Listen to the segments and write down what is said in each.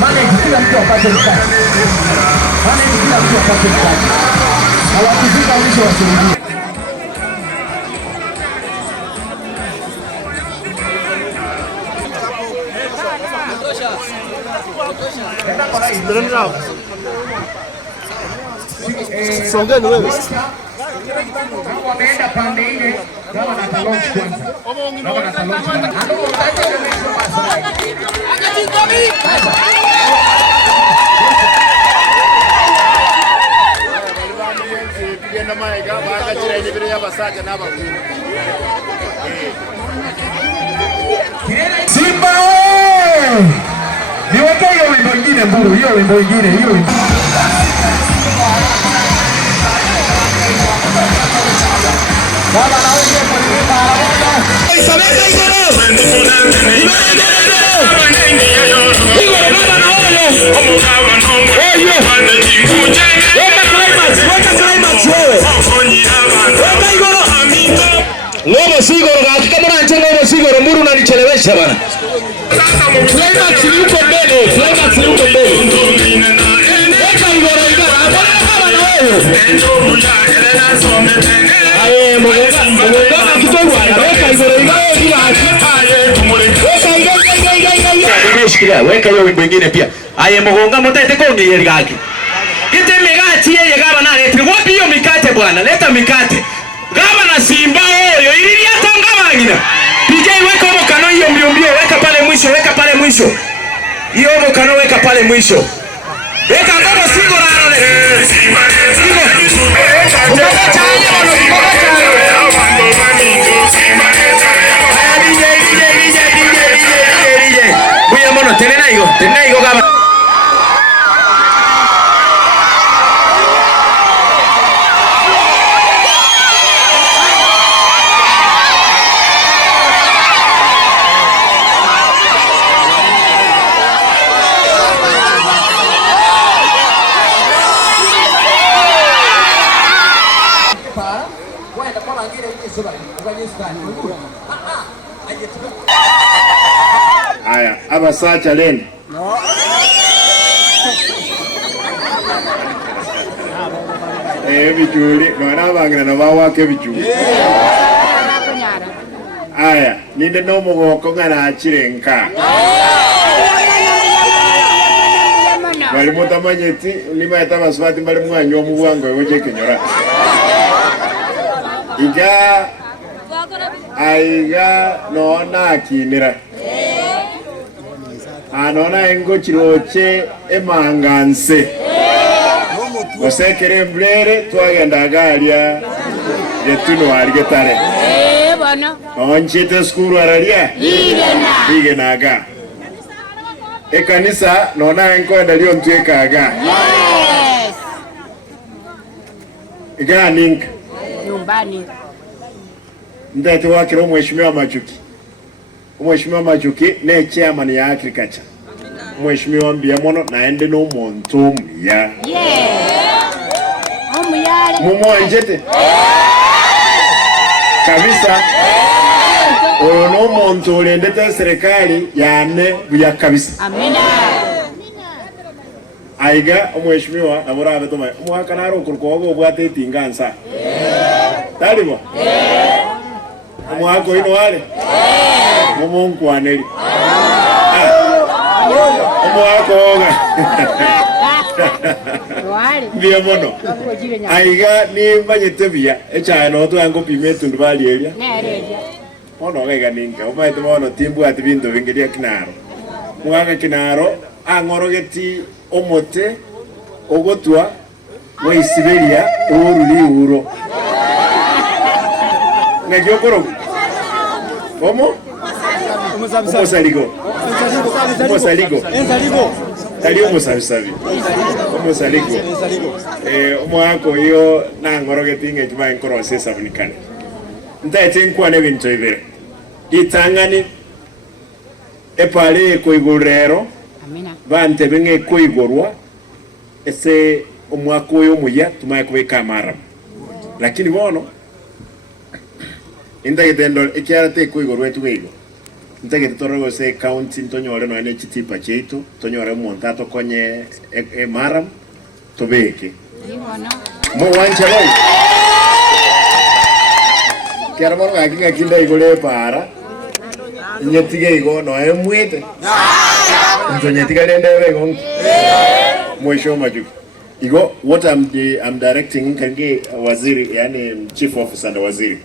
manage kila mtu apate mkate. Manage kila mtu apate mkate. Hawakufika mwisho wa shughuli. Songeni wewe. Wameenda pande ile kama na talonchi kwanza. Kama na talonchi. Simba oye! Niweke hiyo wimbo ingine mburu, hiyo wimbo ingine, hiyo wimbo. Baba na wewe kwa kuimba haraka. Isabeka igoro. Baba na wewe. Weka climax wewe. Weka igoro. Ngomo sigoro katika mbona nchanga ngomo sigoro mburu unanichelewesha bana. Climax yuko mbele, climax yuko mbele. Weka igoro igoro. Baba na wewe. Aye muganga kitongo weka igoro igoro bila nimeshikilia weka hiyo wimbo nyingine pia. Aye muganga mutete konge yeri gaki. Kite megati yeye gaba na lete wapi hiyo mikate bwana, leta mikate. Gaba na Simba oyo ili hata ngaba ngina. DJ weka mokano hiyo mbio weka pale mwisho, weka pale mwisho. Hiyo mokano weka pale mwisho. Weka ngoma sigo na lale. Sigo. Tenena hiyo kama Aya, abasacha leni. Bijuli, mwana bangana na bawake bijuli. Aya, ninde no mugoko ngana achirenka. Bali mutamanyeti, lima yatabaswati bali mwanyo omuwango ewoje kenyora. Iga aiga nona akinira. Anona engo chiroche emanganse. Osekere mblere twagenda galia yetuno aligetare. Bana. Onchite skuru aralia. Ige naga. Ekanisa nona engo endalio ntweka aga. Yes. Iga ninka. Nyumbani. Ndete wakiro mheshimiwa Machuki. Mheshimiwa Machuki ne chairman ya agriculture. Mheshimiwa Mbiamono naende no monto ya. Yes. Omuyale. Mumo njete. Kabisa. Ono monto lendeta serikali yane buya kabisa. Amina. Aiga mheshimiwa abura abetoma. Mwaka naro kurkogo bwate tingansa. Talibo. Mwako ino wale. Mumo nkwaneli. Mwako oga. Bia mono. Aiga ni manyete bia. Echa no to ango pimetu ndbali elia. Nereja. Mono ga ninka. Omaite mono timbu ati bintu bingiria kinaro. Mwaka kinaro angorogeti omote ogotwa we Siberia uruli uro. Ngajokoro. Como? Umusaligo. Umusaligo. Tali umusabisabi. Umusaligo. Umwako iyo nangorogeti ngejuma enkorose sabunikane. Ndaite nkwane bintu ibere. Itangani epale koigorero. Amina. Bante benge koigorwa. Ese umwako uyo muya tumaye kubeka mara. Lakini bono inda itendo ikiarate koigorwa tuwego. ntagete torego se county ntonyore no ene chitipa chetu tonyore montato konye maram tobeke mo wancha boy kera mo ngakinga kinda igole para nyetige igo no emwete ntonyetika lendebe gonki mwisho majuki igo what I'm directing kange waziri yani chief officer and waziri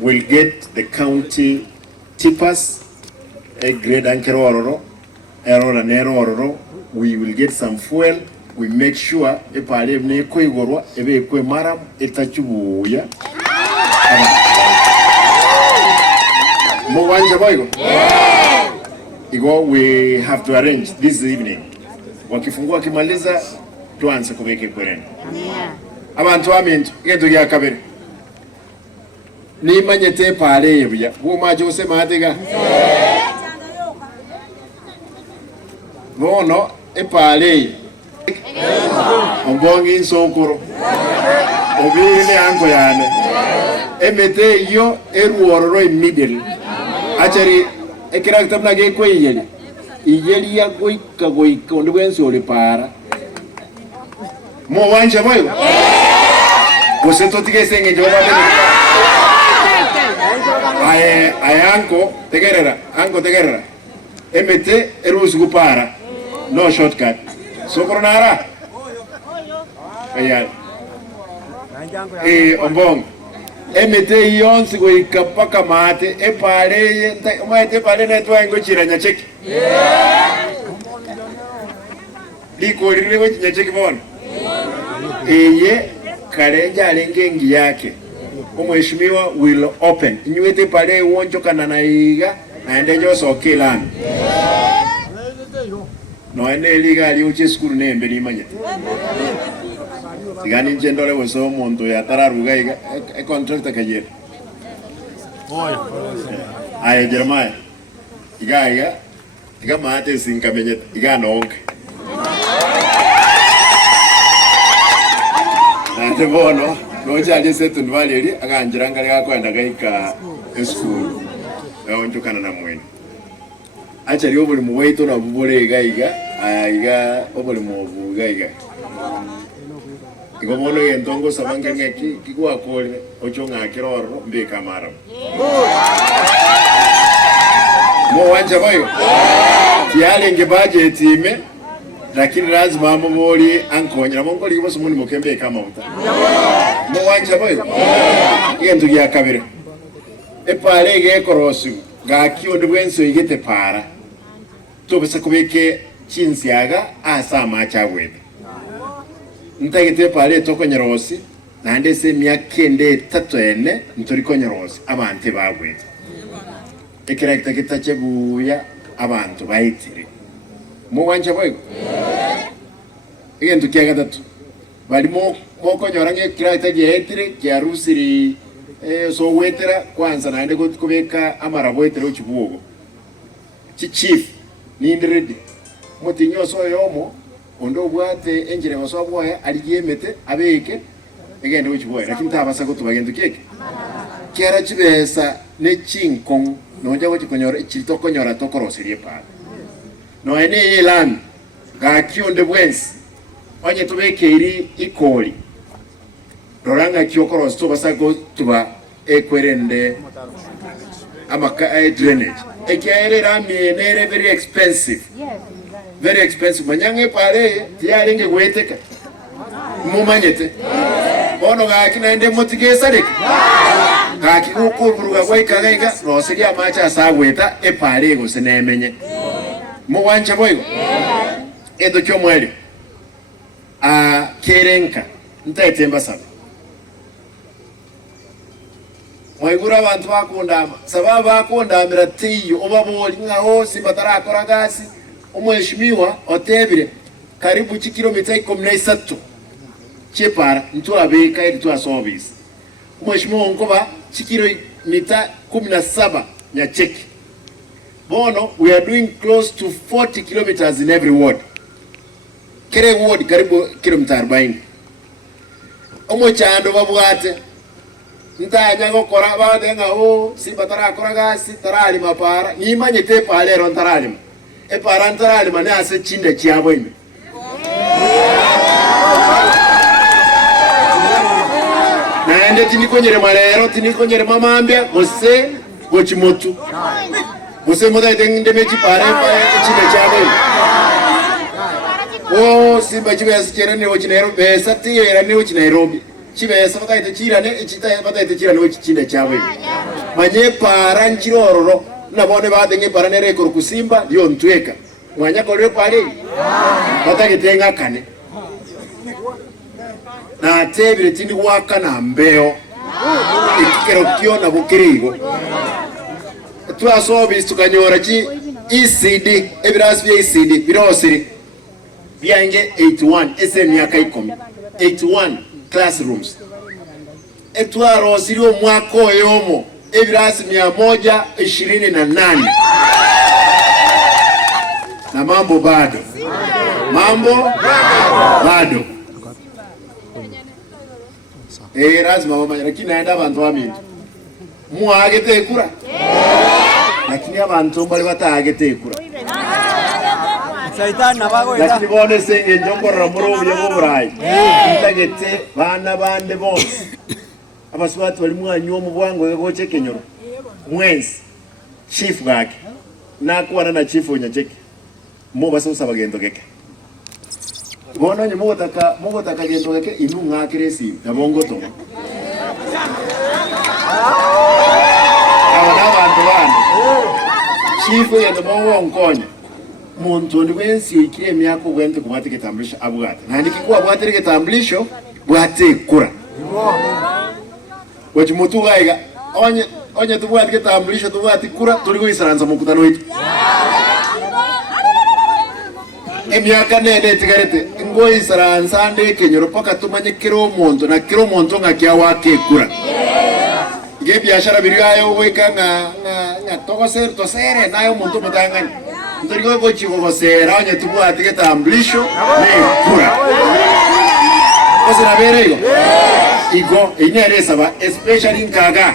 will get the county tippers a grade ankero ororo erora nero ororo. We will get some fuel. We make sure e pale ne ko igorwa ebe ko maram etachubuya mo wanja boygo igo we have to arrange this evening wakifungua kimaliza tuanze kubeke kwereni abantu amintu geto ya kabere ni manyete pale yebuya bo maje usema atega no e pale ombongi nsokoro obine ango yane emete yo eruororo immediately achari ekirakta mnage ko iyeli ya goika ndwenso ole para mo wanja moyo goseto tigese ngejo bade anko tegerera emete erusu kupara no shortcut sokoro nara aya ombong emete yonsi goika paka mate epale maite pale netwa ngochira nyacheki liko lile nyacheki bona eye karenja alengengi yake umheshimiwa will open inywete pale uonjo kana naiga naende joso kilani no ene liga ali uche skuru nembe limanya sigani njendole weso muntu ya tararuga iga e contractor kajere aye Jeremiah iga mate sinkamenye iga nonke ate bono noja ali setu ndwaleli akanjiranga leka kwenda gaika school yaonjukana na mwene acha liyo buli muweito na bubole iga obuli muvuga iga ikomono yentongo sabange ngeki kikwa kole ochonga kiroro mbe kamara mo wanja bayo kiale nge budget ime lakini lazima amoboli ankonyera mongoli iboso muni mukembe kama buta mo wanja bayo yendo ya kabere epale ge korosu gakio ndwenso igete para tobesa kubeke chinsiaga asama chawete ntagete pale tokonyerosi nande se myakende tatwene ntorikonyerosi abantu bagwete ekirakita kitachebuya abantu bayitire mo wanja boy igento kya gatatu bali mo konyora nge kirakita gyeitire kya rusiri so wetera kwanza nande kubeka amarabo etero uchibugo chief nindirede mutinyo so yomo ondo bwate enjire wasabwoya aliyemete abeke egende uchiboya lakini tabasa ko tubagende keke kera chibesa ne chinkon noja ko chikonyora chito konyora tokorosirie pa no ene yelan ga kionde bwensi onye tubeke iri ikoli doranga kiokoros tubasa ko tuba ekwerende amaka drainage ekiaere rami nere very expensive very expensive manyange pare tiaringe gweteka mumanyete ono ga kinaende motigesa leke ga kikukuruga gwaikagaiga rosiri amacha asagweta epare go senemenye mo wancha boygo edo kyomweli kerenka ntaetemba sabe mwaigura abantu bakundama sababa bakundamira tiyo obaboli ngaho simbatara koragasi umheshimiwa otebire karibu kilomita 13 chepara ntu abeka ili tu asobisi umheshimiwa onkoba kilomita 17 nya cheki bono we are doing close to 40 kilometers in every ward kere ward karibu kilomita 40 omo chando babwate ntanya gukora badenga o Simba tarakora gasi tarali mapara nimanyite palero ntarali epara ntarali mane ase chinde chiabo ime naende tinikonyere malero tinikonyere mamambia gose gochimotu gose moda itenginde mechi pare chinde chiabo ime o Simba chibesa cherane wo chinero besa tiyera ni wo chinairobi chibesa bataite chirane echita bataite chirane wo chinde chiabo ime manye para nchirororo nabone badenge para nerekoro kusimba yo ntweka mwanya kolero pare batagitenga kane na tebire tindi waka na mbeo ikikero kyo na bukirigo twasobi tukanyora chi ECD ebirasi bya ECD birosiri byange 81 SN ya kaikomi 81 classrooms etwaro siri omwaka oyomo ebirasi 128 na mambo bado lazima wamanya lakini naenda abantu bamintu muagete kura lakini abantu bali batagete kura Saitan nabago lakini bone senge njongora muro y'oburai ndagete bana bande bose abaswati bali mwanyo mu bwango goche kenyoro mwensi chief gake nakuwana na chief onyacheke mo basosa bagendo geke bono nyo mugotaka gendo geke inu ngakiresi nabongo to abantu bana chief yendo bongo nkonya muntu ndi wensi ikire myako gwente kubate kitambulisho abwate nandi kikuwa bwate kitambulisho bwate kura wachi mutu gaiga onye tubwate kitambulisho tubwate kura tuliko isaranza mukutano wetu emyaka nene tigarete ngo isaranza nde kenyoro paka tumanye kiro muntu na kiro muntu ngakya wake kura ge biashara birigayo weka nga tosere nayo muntu mutangani ndirigo gochi gogosera onye tubwate kitambulisho ne kura osina berego igo inyeresa ba especially nkaga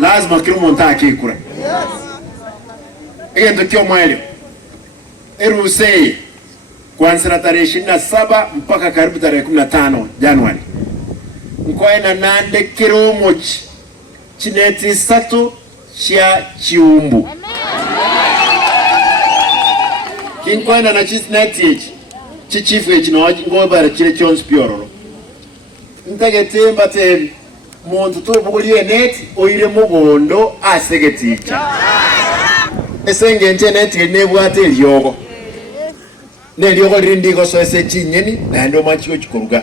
lazima kiro muntu akikura egendo kyo mwelio erusei kuanzia tarehe 27 mpaka karibu tarehe 15 Januari mkoena nande kiromochi chineti satu chia chiumbu kinkoena na chisneti chichifu echinoji ngobara chile chonspiororo ntagetemba tebi muntu tobuguliye neti oire mubondo asegeticha esenge internet nebwate lyogo nelyogo lindiko so ese chinyeni nando machiko chikuruga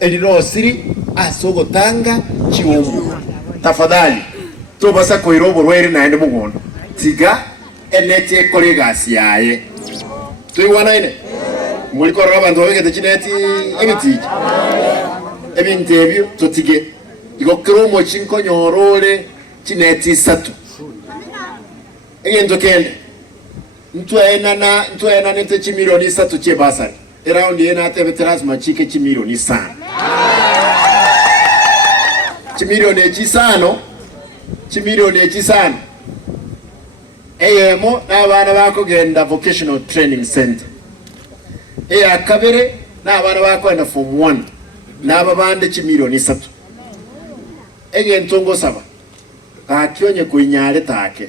eliro siri asogotanga chiumbu tafadhali tobasa koirobo rweri naende mugondo tiga enete kolegasi yaye tuiwana ine muliko abantu babegete chineti ebitiki ebintebyo totige iko kromo chinkonyorole chineti satu egento kende ntwaena nete chimilioni 3 che basari around yena atebetras machike chimilioni 5 chimilioni echisano eyemo n'abana bakogenda vocational training center akabere n'abana bakwenda form 1 n'aba bande chimilioni 3 egento ngosaba kakyonye kuinyale take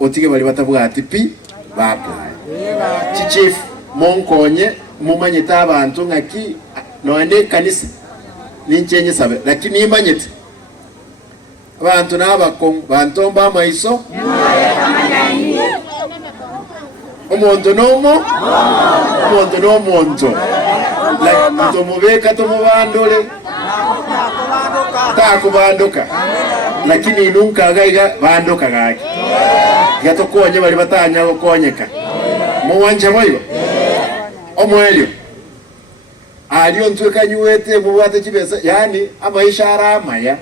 otige bali batabwati pi bapa chief monkonye mumanyita abantu ngaki noende kanisa ninchenye sabe lakini imanyite abantu nabakong bantomba maiso omuntu nomo la tomubeka tomubandole takubanduka lakini nunca gaiga banduka gaki gato konye bali batanya gukonyeka muwanje boyo omwelio alio ntweka nyuete mubate kibesa yani amaisha aramaya